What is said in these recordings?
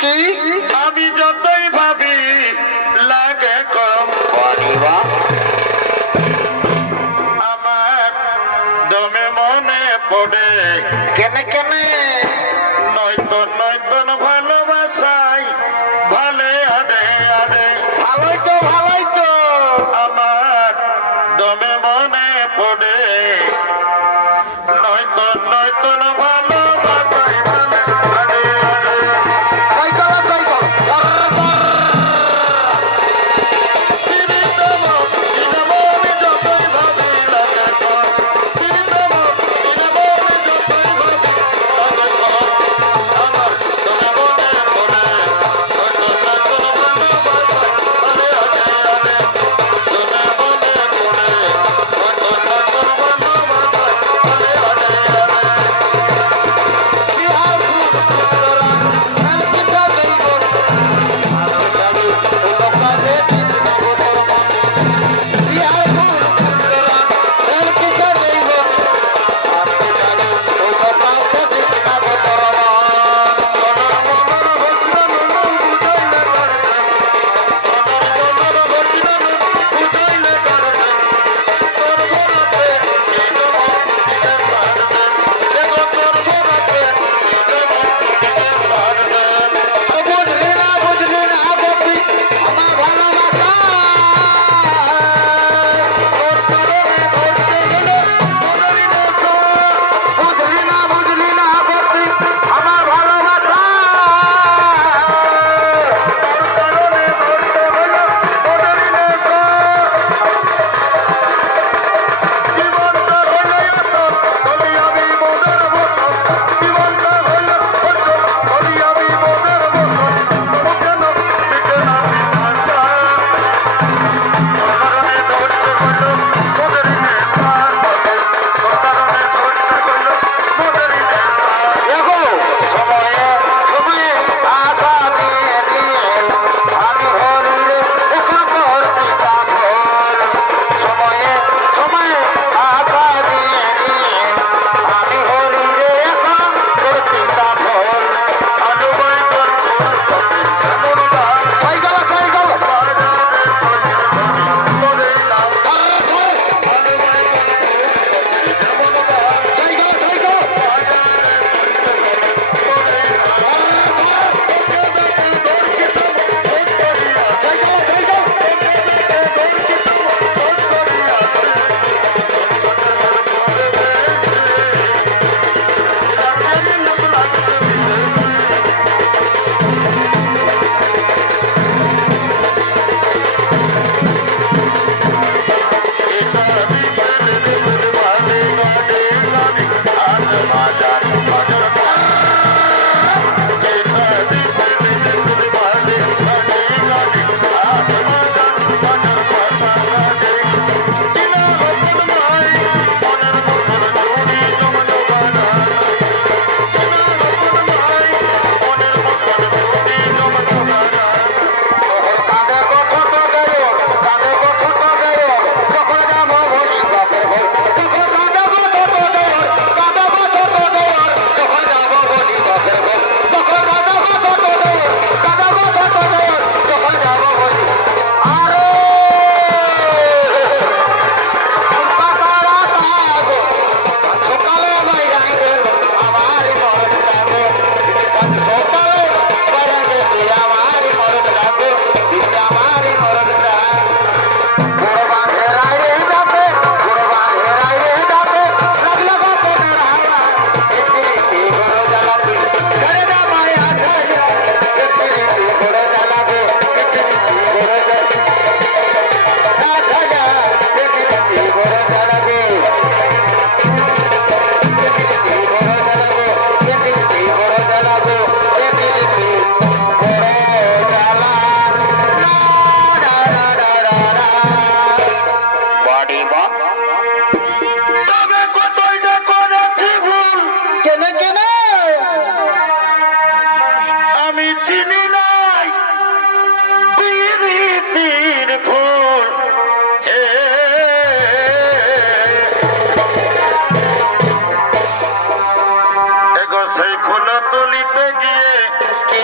কি আমি যতই ভাবি লাগে কম আমার দমে মনে পড়ে কেনে কেনে নয়তন নয়তন ভালোবাসাই ভালে আদে আদে ভালোই তো আমার দমে মনে পড়ে নয়তন নয়তন ভালোবাসাই ভালে আদে আদে তাই করো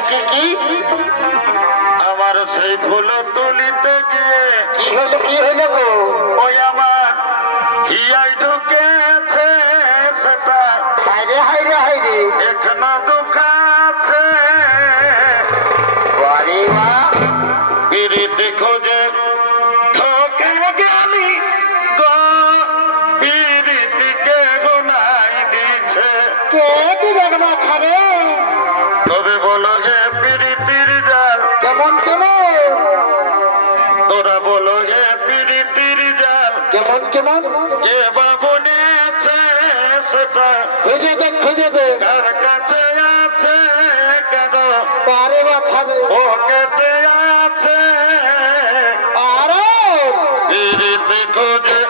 কি আমার সেই ফুল তুলিতে গিয়ে কি হলো গো? ওই আমার হিয়াই ঢুকেছে সেটা হাইরে এখনো দুঃখাছে বারে মা পিড়িতে খোঁজে ঠকে গেলি গো পিড়িতিকে গোনাই দিছে কে দিবে মাথা রে? তবে বলো হে পিড়িতির জাল কেমন তোরা বলো হে পিড়িতির জাল কেমন কে বাবনে আছে সেটা খুঁজে দে কার কাছে আছে কেন বারে মাথা রে। ও কেটে আছে আরে পিড়িতি খোঁজে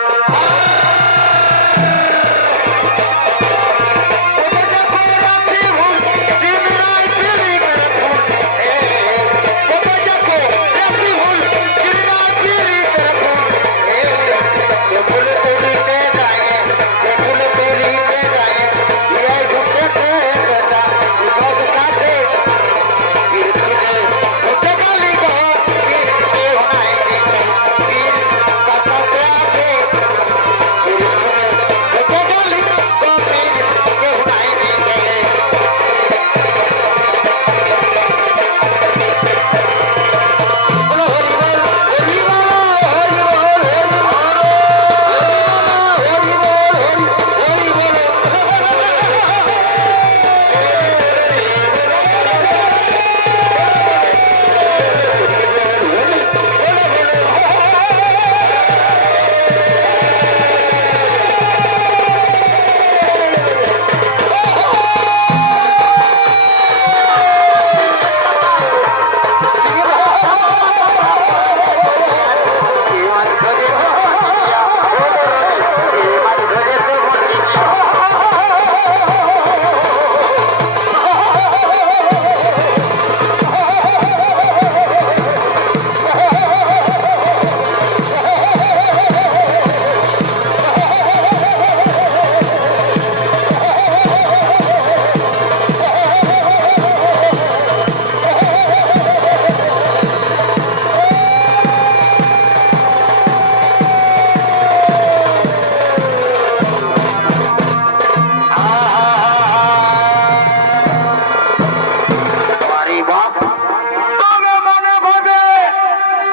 তবে মনে ভাবে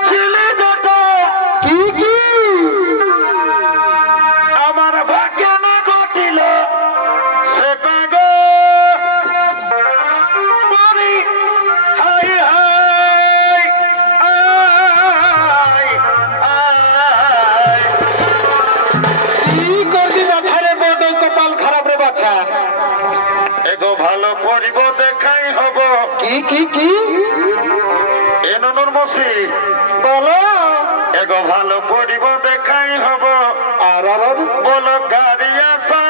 ছিলে যত আমার ভাগ্যে না ঘটিল সেটা গো বলি হাই হাই আয় আয় কি করবি মাথা রে? বড় কপাল খারাপ রে বাছা। এগো ভালো করিব দেখাই হব কি এ ননুর মসি বলো এগো ভালো করিব দেখাই হব আর বলো গাড়ি আসা